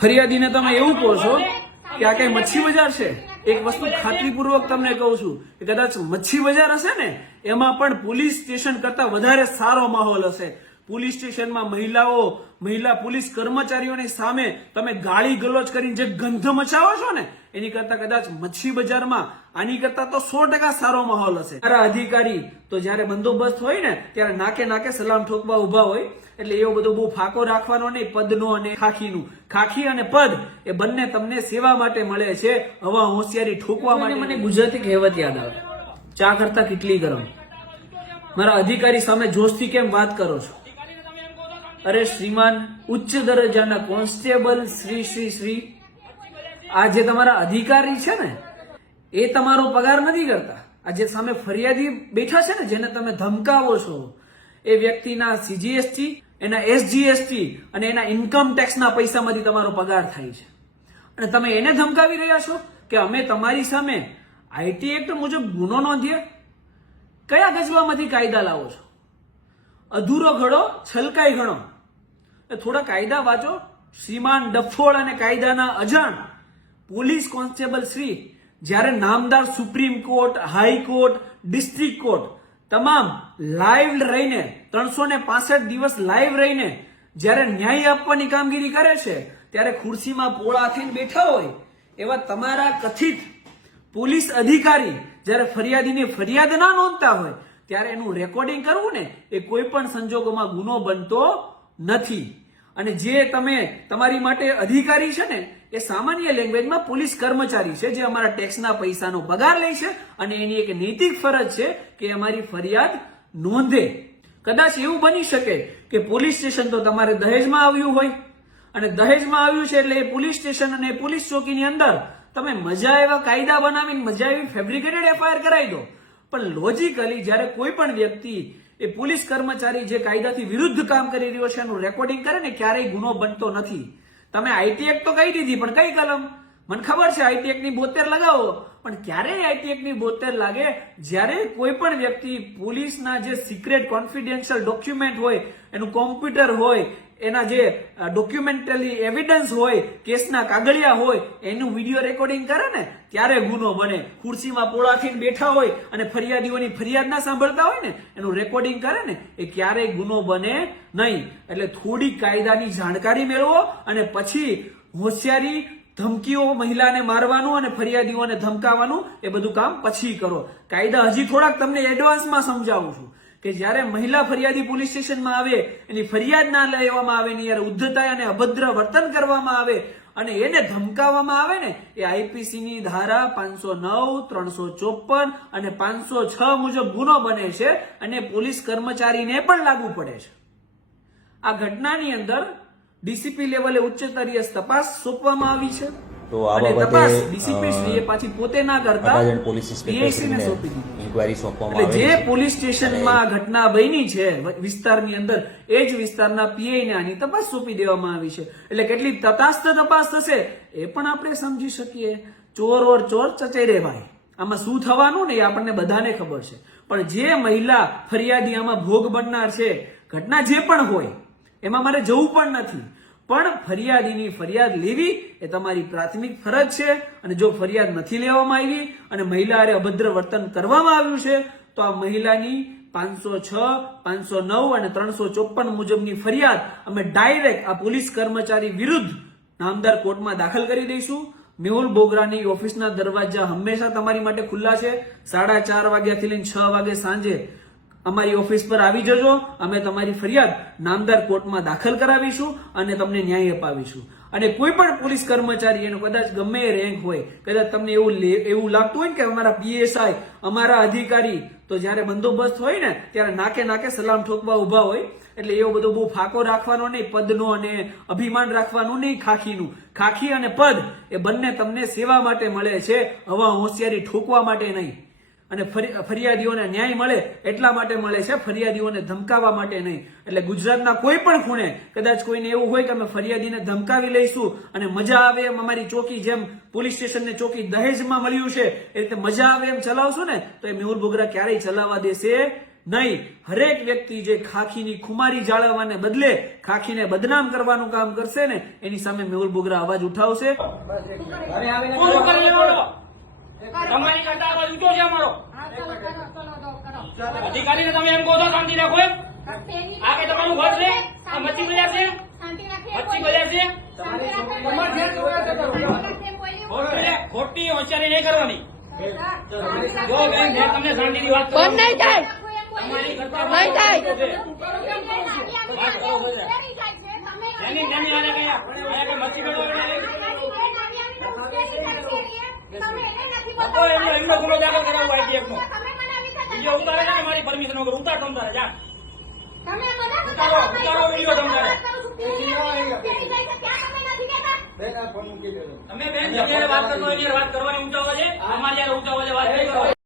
ફરિયાદીને તમે એવું કહો છો કે આ કઈ મચ્છી બજાર છે? એક વસ્તુ ખાતરીપૂર્વક તમને કહું છું કે કદાચ મચ્છી બજાર હશે ને એમાં પણ પોલીસ સ્ટેશન કરતા વધારે સારો માહોલ હશે. પોલીસ સ્ટેશનમાં મહિલા પોલીસ કર્મચારીઓની સામે તમે ગાળી ગલોચ કરીને જે ગંધ મચાવો છો ને એની કરતા કદાચ મચ્છી બજારમાં આની કરતા તો 100% સારો માહોલ હશે. મારા અધિકારી તો જયારે બંદોબસ્ત હોય ને ત્યારે નાકે નાકે સલામ ઠોકવા ઉભા હોય. એટલે એવો બધો બહુ ફાકો રાખવાનો નહીં. પદનો અને ખાખીનું. ખાખી અને પદ એ બંને તમને સેવા માટે મળે છે, હવા હોશિયારી ઠોકવા માટે. મને ગુજરાતી કહેવત યાદ આવે, ચા કરતા કેટલી ગરમ. મારા અધિકારી સામે જોશથી કેમ વાત કરો છો? અરે શ્રીમાન, ઉચ્ચ દરજ્જાના કોન્સ્ટેબલ શ્રી આ જે તમારા અધિકારી છે ને એ તમારો પગાર નથી કરતા. આ જે સામે ફરિયાદી બેઠા છે ને જેને તમે ધમકાવો છો એ વ્યક્તિના સીજીએસટી, એના એસજીએસટી અને એના ઇન્કમ ટેક્સના પૈસામાંથી તમારો પગાર થાય છે. અને તમે એને ધમકાવી રહ્યા છો કે અમે તમારી સામે આઈટી એક્ટ મુજબ ગુનો નોંધીએ. કયા ગજવામાંથી કાયદા લાવો છો? અધૂરો ઘડો છલકાઈ ઘણો. થોડા કાયદા વાંચો શ્રીમાન ડફોળ અને કાયદાના અજાણ પોલીસ કોન્સ્ટેબલ શ્રી. જ્યારે નામદાર supreme court, high court, district court તમામ લાઈવ રહીને 365 દિવસ લાઈવ રહીને જ્યારે ન્યાય આપવાની કામગીરી કરે છે ત્યારે ખુરશીમાં પોળા થઈને બેઠા હોય એવા તમારા કથિત પોલીસ અધિકારી જ્યારે ફરિયાદીની ફરિયાદ ના નોંધતા હોય ત્યારે એનું રેકોર્ડિંગ કરવું ને એ કોઈ પણ સંજોગોમાં ગુનો બનતો નથી. અને જે તમે તમારી માટે અધિકારી છે ને એ સામાન્ય લેંગ્વેજમાં પોલીસ કર્મચારી છે જે અમારા ટેક્સના પૈસાનો પગાર લે છે અને એની એક નૈતિક ફરજ છે કે અમારી ફરિયાદ નોંધે. કદાચ એવું બની શકે કે પોલીસ સ્ટેશન તો તમારે દહેજમાં આવ્યું હોય અને દહેજમાં આવ્યું છે એટલે એ પોલીસ સ્ટેશન અને પોલીસ ચોકીની અંદર તમે મજા એવા કાયદા બનાવીને મજા એવી ફેબ્રિકેટેડ એફઆઈઆર કરાવી દો. પણ લોજિકલી જ્યારે કોઈ પણ વ્યક્તિ એ પોલીસ કર્મચારી જે કાયદાથી વિરુદ્ધ કામ કરી રહ્યો છે એનું રેકોર્ડિંગ કરે ને ક્યારેય ગુનો બનતો નથી. તમે આઈટી એક્ટ તો કહી દીધી પણ કઈ કલમ? મને ખબર છે આઈટી એક્ટ ની 72 લગાવો પણ ક્યારેય આઈટી એક્ટ ની 72 લાગે જ્યારે કોઈ પણ વ્યક્તિ પોલીસના જે સિક્રેટ કોન્ફિડેન્શિયલ ડોક્યુમેન્ટ હોય, એનું કોમ્પ્યુટર હોય, એના જે ડોક્યુમેન્ટરી એવિડન્સ હોય, કેસના કાગળિયા હોય એનું વિડીયો રેકોર્ડિંગ કરે ને ત્યારે ગુનો બને. ખુરશીમાં પોળાથીને બેઠા હોય અને ફરિયાદીઓની ફરિયાદ ના સાંભળતા હોય ને એનું રેકોર્ડિંગ કરે ને એ ક્યારેય ગુનો બને નહીં. એટલે થોડી કાયદાની જાણકારી મેળવો અને પછી હોશિયારી, ધમકીઓ, મહિલાને મારવાનું અને ફરિયાદીઓને ધમકાવવાનું એ બધું કામ પછી કરો. કાયદા હજી થોડાક તમને એડવાન્સમાં સમજાવું છું કે જ્યારે મહિલા ફરિયાદી પોલીસ સ્ટેશનમાં આવે, એની ફરિયાદ ના લેવામાં આવે ને યાર ઉદ્ધતાઈ અને અભદ્ર વર્તન કરવામાં આવે અને એને ધમકાવવામાં આવે ને એ આઈપીસી ની ધારા 509, 354 અને 506 મુજબ ગુનો બને છે અને પોલીસ કર્મચારીને પણ લાગુ પડે છે. આ ઘટનાની અંદર ડીસીપી લેવલે ઉચ્ચ સ્તરીય તપાસ સોંપવામાં આવી છે તો આ અને બાબતે તપાસ ડીસીપી શ્રીએ પાછી પોતે ના કરતા પોલીસ પીઆઈસીને સોંપી દીધી. ઇન્ક્વાયરી સોંપવામાં એટલે જે આવી છે. પોલીસ સ્ટેશનમાં આ ઘટના બની છે વિસ્તારની અંદર એ જ વિસ્તારના પીઆઈને આની તપાસ સોંપી દેવામાં આવી છે. એટલે કેટલી તટસ્થ તપાસ થશે એ પણ આપણે સમજી શકીએ. ચોર ઓર ચોર ચચેરે ભાઈ. આમાં શું થવાનું ને એ આપણને બધાને ખબર છે. પણ જે મહિલા ફરિયાદી આમાં ભોગ બનનાર છે, ઘટના જે પણ હોય એમાં મારે જવું પણ નથી, પણ ફરિયાદીની ફરિયાદ લેવી એ તમારી પ્રાથમિક ફરજ છે. અને જો ફરિયાદ નથી લેવામાં આવી અને મહિલા હારે અભદ્ર વર્તન કરવામાં આવ્યું છે તો આ મહિલાની 506, 509 અને 354 મુજબની ફરિયાદ અમે ડાયરેક્ટ આ પોલીસ કર્મચારી વિરુદ્ધ નામદાર કોર્ટમાં દાખલ કરી દઈશું. મેહુલ બોગરાની ઓફિસના દરવાજા હંમેશા તમારી માટે ખુલ્લા છે. 4:30 વાગ્યાથી લઈને 6 વાગે સાંજે અમારી ઓફિસ પર આવી જજો. અમે તમારી ફરિયાદ નામદાર કોર્ટમાં દાખલ કરાવીશું અને તમને ન્યાય અપાવીશું. અને કોઈ પણ પોલીસ કર્મચારી એનો કદાચ ગમે એ રેન્ક હોય, કદાચ તમને એવું લાગતું હોય ને કે અમારા પીએસઆઈ, અમારા અધિકારી તો જયારે બંદોબસ્ત હોય ને ત્યારે નાકે નાકે સલામ ઠોકવા ઉભા હોય. એટલે એવો બધો બહુ ફાકો રાખવાનો નહીં, પદનો અને અભિમાન રાખવાનું નહીં. ખાખીનું. ખાખી અને પદ એ બંને તમને સેવા માટે મળે છે, હવા હોશિયારી ઠોકવા માટે નહીં. અને ફરિયાદીઓને ન્યાય મળે એટલા માટે મળે છે, ફરિયાદીઓને ધમકાવવા માટે નહીં. એટલે ગુજરાતના કોઈ પણ ખૂણે કદાચ કોઈને એવું હોય કે અમે ફરિયાદીને ધમકાવી લઈશું અને મજા આવે એમ અમારી ચોકી, જેમ પોલીસ સ્ટેશનને ચોકી દહેજમાં મળ્યું છે એ રીતે મજા આવે એમ ચલાવશું ને તો એ મેહુલ બોગરા ક્યારેય ચલાવવા દેશે નહીં. હરેક વ્યક્તિ જે ખાખીની ખુમારી જાળવવાને બદલે ખાખીને બદનામ કરવાનું કામ કરશે ને એની સામે મેહુલ બોગરા અવાજ ઉઠાવશે. પૂરું કરી લેવાનો. તમારી કરતા અવાજ ઊંચો છે અમારો. અધિકારીને તમે એમ કહો છો શાંતિ રાખો એમ? આ કે તમારું ઘર છે? આ મચ્છી બજાર છે? મચ્છી બજાર છે? ખોટી હોશિયારી નહીં કરવાની. જો બેન જે તમને શાંતિની વાત કરો. બંધ નહીં થાય. તમારી કરતા નહીં થાય. જેની જેની આને કયા મચ્છી બજાર તો એની અહીનો ગુનો દાખલ કરાવવો ITF નો. વિડીયો ઉતારે છે ને મારી પરમિશન વગર ઉતાર તમતારે જા. ઉતારો વિડીયો તમતારે. તમે બેન જયારે વાત કરતો એની વાત કરવાની ઊંચા અવાજે, અમારી યાર ઊંચા અવાજે વાત નહીં કરો.